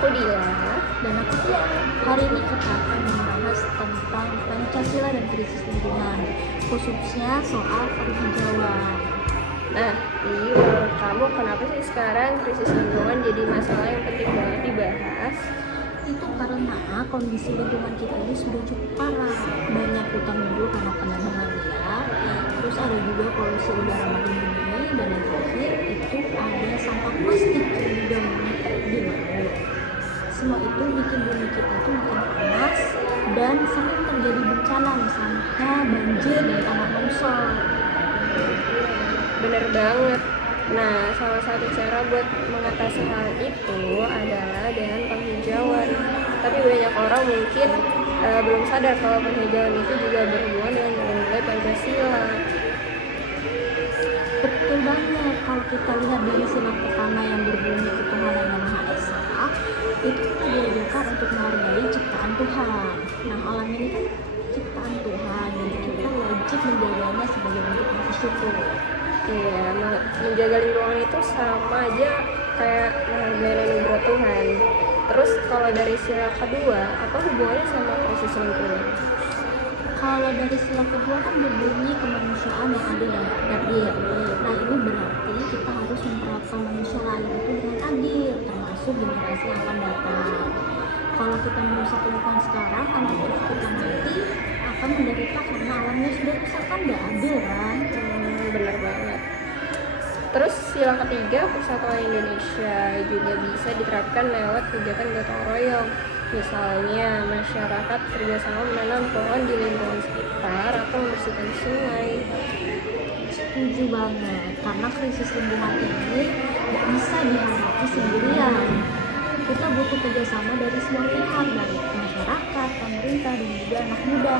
Aku Dila. Dan aku Tia. Hari ini kita akan membahas tentang Pancasila dan krisis lingkungan, khususnya soal penghijauan. Nah, menurut kamu kenapa sih sekarang krisis lingkungan jadi masalah yang penting banget dibahas? Itu karena kondisi lingkungan kita ini sudah cukup parah. Banyak hutan gundul karena penambangan liar, terus ada juga polusi udara makin tinggi, dan yang terakhir itu ada sampah plastik yang juga menumpuk di laut. Semua itu bikin bumi kita tuh makin panas dan sering terjadi bencana, misalnya banjir dan tanah longsor. Bener banget. Nah, salah satu cara buat mengatasi hal itu adalah dengan penghijauan. Tapi banyak orang mungkin belum sadar kalau penghijauan itu juga berhubungan dengan nilai Pancasila. Betul banget, kalau kita lihat dari sila pertama yang berbunyi ketuhanan yang Maha Esa, itu kita diajarkan untuk menghargai ciptaan Tuhan. Nah, alam ini kan ciptaan Tuhan, jadi kita wajib menjaganya sebagai bentuk rasa syukur. Iya, menjaga lingkungan itu sama aja kayak menghargai anugerah Tuhan. Terus kalau dari sila kedua, apa hubungannya sama krisis lingkungan? Kalau dari sila kedua kan berbunyi kemanusiaan yang adil dan beradil. Nah, ini berarti kita harus memperlakukan manusia lain itu dengan adil, termasuk generasi yang akan datang. Kalau kita merusak lingkungan sekarang, anak cucu kita nanti akan menderita karena alamnya sudah rusak, kan nggak adil kan? Bener banget. Terus sila ketiga, persatuan Indonesia juga bisa diterapkan lewat kegiatan gotong royong. Misalnya, masyarakat kerjasama menanam pohon di lingkungan sekitar atau membersihkan sungai. Setuju banget, karena krisis lingkungan ini nggak bisa dihadapi sendirian. Kita butuh kerjasama dari semua pihak, dari masyarakat, pemerintah, dan juga anak muda.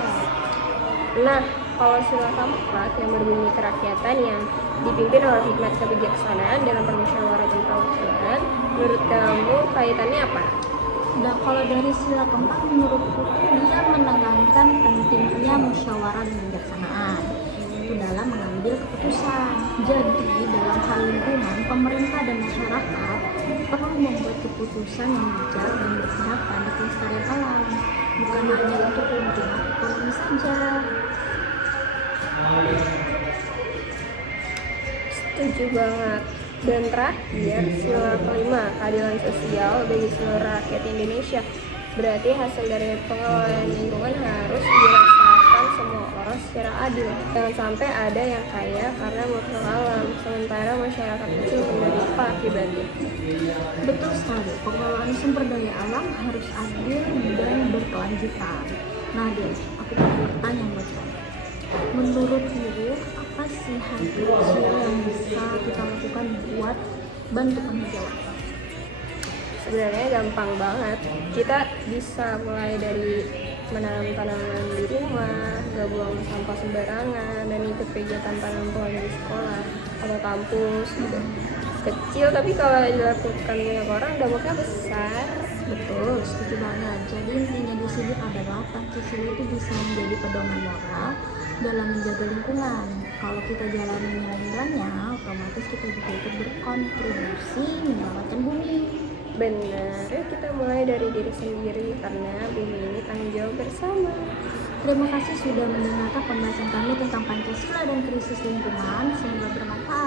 Nah, kalau sila keempat yang berbunyi kerakyatan yang dipimpin oleh hikmat kebijaksanaan dalam permusyawaratan perwakilan, menurut kamu kaitannya apa? Nah, kalau dari sila keempat menurutku dia menekankan pentingnya musyawarah dan kebijaksanaan itu dalam mengambil keputusan. Jadi dalam hal lingkungan, pemerintah dan masyarakat perlu membuat keputusan yang bijak dan berpihak pada kelestarian alam, bukan hanya untuk keuntungan ekonomi saja. Setuju banget. Dan terakhir, sila kelima, keadilan sosial bagi seluruh rakyat Indonesia. Berarti hasil dari pengelolaan lingkungan harus dirasakan semua orang secara adil. Jangan sampai ada yang kaya karena merusak alam, sementara masyarakat kecil menderita akibatnya. Betul sekali, pengelolaan sumber daya alam harus adil dan berkelanjutan. Nah, deh, aku punya pertanyaan buat kamu. Menurutmu, apa sih hal kecil yang bisa kita lakukan buat bantu penghijauan? Sebenarnya gampang banget. Kita bisa mulai dari menanam tanaman di rumah, gak buang sampah sembarangan, dan ikut kegiatan tanam pohon di sekolah atau kampus gitu. Kecil tapi kalau dilakukan banyak orang dampaknya besar. Betul, setuju banget. Jadi intinya di sini adalah Pancasila itu bisa menjadi pedoman moral dalam menjaga lingkungan. Kalau kita jalani nilai-nilainya, otomatis kita juga ikut berkontribusi menyelamatkan bumi. Benar, kita mulai dari diri sendiri karena bumi ini tanggung jawab bersama. Terima kasih sudah mendengarkan pembahasan kami tentang Pancasila dan krisis lingkungan. Semoga bermanfaat.